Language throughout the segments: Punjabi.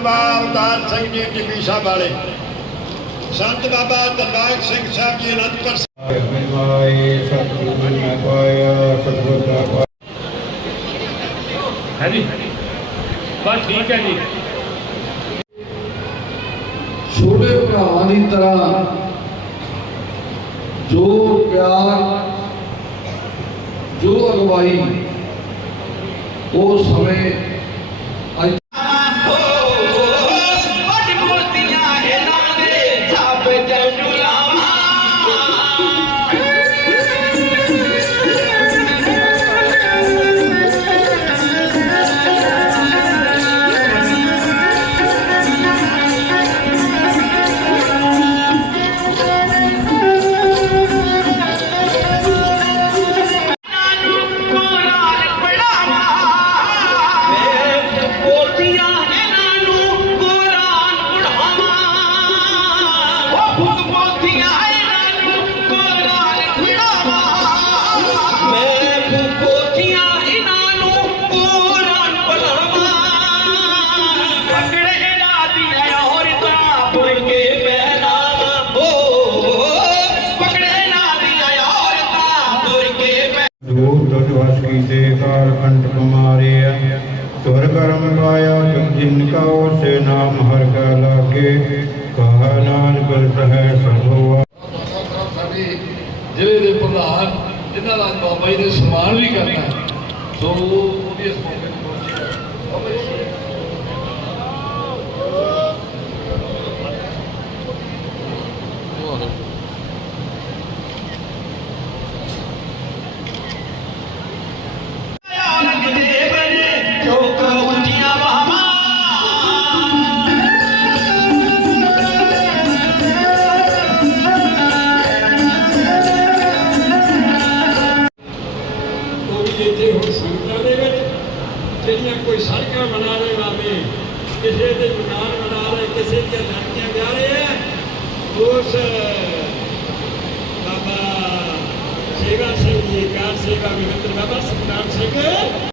ਸਿੰਘ ਜੀ ਟਿੱਬੀ ਸਾਹਿਬ ਵਾਲੇ। ਸੰਤ ਬਾਬਾ ਦਰਬਾਰ ਸਿੰਘ ਸਾਹਿਬ ਜੀ ਅਨੰਦਪੁਰ ਹੈ ਜੀ ਬਸ ਠੀਕ ਹੈ ਜੀ। ਛੋਟੇ ਭਰਾਵਾਂ ਦੀ ਤਰ੍ਹਾਂ ਜੋ ਪਿਆਰ ਜੋ ਅਗਵਾਈ ਉਹ ਸਮੇਂ ਦੂਰ ਦੁੱਧ ਵਸ ਕੀਤੇ ਕਾਲ ਕੰਟ ਕੁਮਾਰਿਆ ਤੁਰ ਕਰਮ ਪਾਇਆ ਤੁਮ ਜਿਨ ਕਾ ਸੇ ਨਾਮ ਹਰ ਕਾ ਲਾਗੇ। ਕਹਾ ਨਾਨਕ ਹੈ ਸਰਬਵਾ ਸਾਡੇ ਜ਼ਿਲ੍ਹੇ ਦੇ ਪ੍ਰਧਾਨ, ਜਿਨ੍ਹਾਂ ਦਾ ਅੱਜ ਬਾਬਾ ਜੀ ਨੇ ਸਨਮਾਨ ਵੀ ਕਰਨਾ ਹੈ। ਸੋ ਉਹ ਵੀ ਇਸ ਮੌਕੇ ਤੇ ਪਹੁੰਚੇ ਇੱਥੇ ਹੁਣ ਸੰਗਤਾਂ ਦੇ ਵਿੱਚ, ਜਿਹੜੀਆਂ ਕੋਈ ਸੜਕਾਂ ਬਣਾ ਰਹੇ ਵਾਲੇ ਕਿਸੇ ਦੇ ਮਕਾਨ ਬਣਾ ਰਹੇ, ਕਿਸੇ ਦੀਆਂ ਲੜਕੀਆਂ ਵਿਆਹ ਰਹੇ ਆ ਉਸ, ਬਾਬਾ ਸੇਵਾ ਸਿੰਘ ਜੀ, ਕਾਰ ਸੇਵਾ ਵਿਵਿੱਤਰ ਬਾਬਾ ਸਤਨਾਮ ਸਿੰਘ।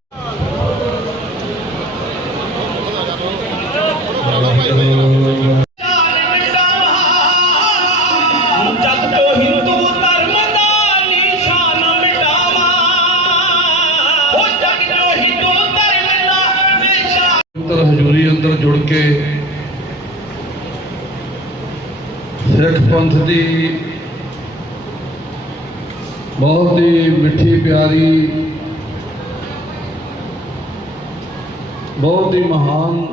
ਅੰਦਰ ਅੰਦਰ ਜੁੜ ਕੇ ਸਿੱਖ ਪੰਥ ਦੀ ਬਹੁਤ ਹੀ ਮਿੱਠੀ ਪਿਆਰੀ ਬਹੁਤ ਹੀ ਮਹਾਨ